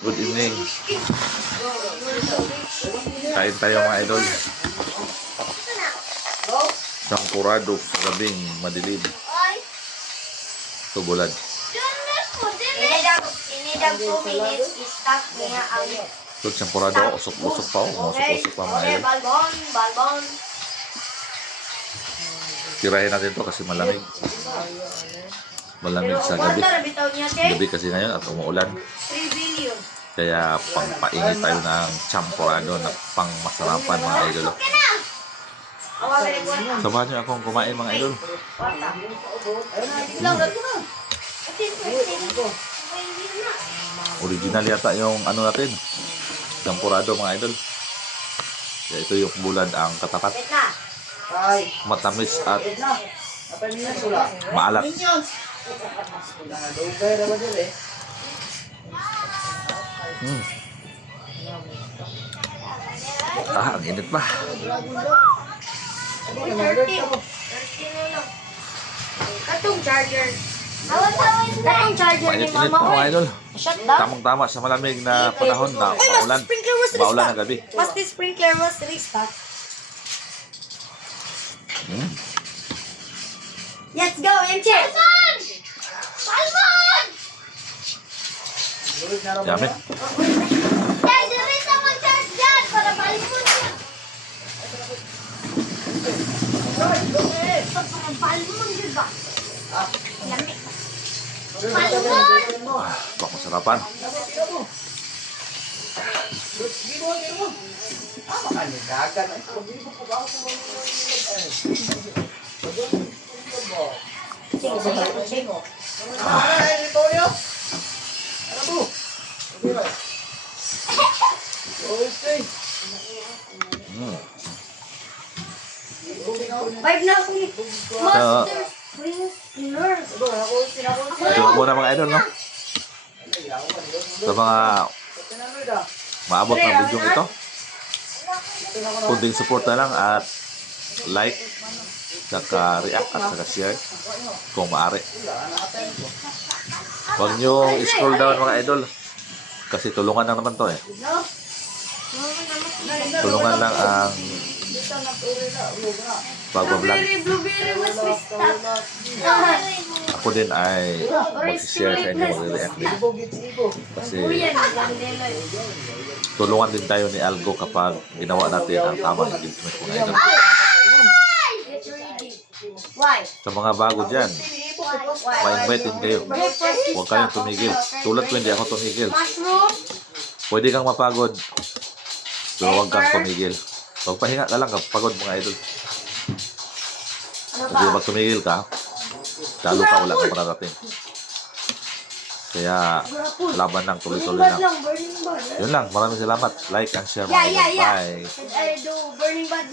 Good evening. Kain tayo mga idol. Champurado sa gabing madilim. Tubulad. So champurado, usok-usok pa. Usok-usok pa mga idol. Tirahin natin to kasi malamig. Malamig sa gabi. Gabi kasi ngayon at umuulan. Kaya pangpainit tayo ng champurado na pang masarapan mga idol. Samahan nyo akong kumain mga idol. Original yata yung ano natin, champurado mga idol. Kaya ito yung bulad ang katapat. Matamis at maalat. Ang init pa. Katong charger. Katong charger ni Mainit-init mama. pa mga idol. Shut down. Tamang-tama sa malamig na panahon na maulan. Maulan na gabi. Mas the sprinkler was restart. Let's go, MC! Salmon! Yummy. Dahil rin na mag-charge dyan para balmon yan. Parang balmon yun ba? Lamig. Balmon! Baka masarapan. Vibe na ako ni Master Sprinkler. Ito muna mga idol, no? Sa mga maabot ng video ito, kunting support na lang at like, saka react at saka share kung maaari. Huwag nyo scroll down mga idol kasi tulungan lang naman to eh. Tulungan lang ang pag-vlog. Blueberry was restart. Ako din ay mag-share sa inyo, mag-react din. Kasi tulungan din tayo ni Algo kapag ginawa natin ang tamang engagement mga idol. Why? Sa mga bago dyan, ma-invite din kayo. Huwag kayong tumigil. Tulad ko, hindi ako tumigil. Mushroom? Pwede kang mapagod, pero huwag kang tumigil. Pagpahinga ka lang, pagod mga idol. Kasi pag tumigil ka, lalo ka wala kang mararating. Kaya, laban lang, tuloy-tuloy lang. Burning bud. Yun lang, maraming salamat. Like and share mga idol. Bye! I do burning bud.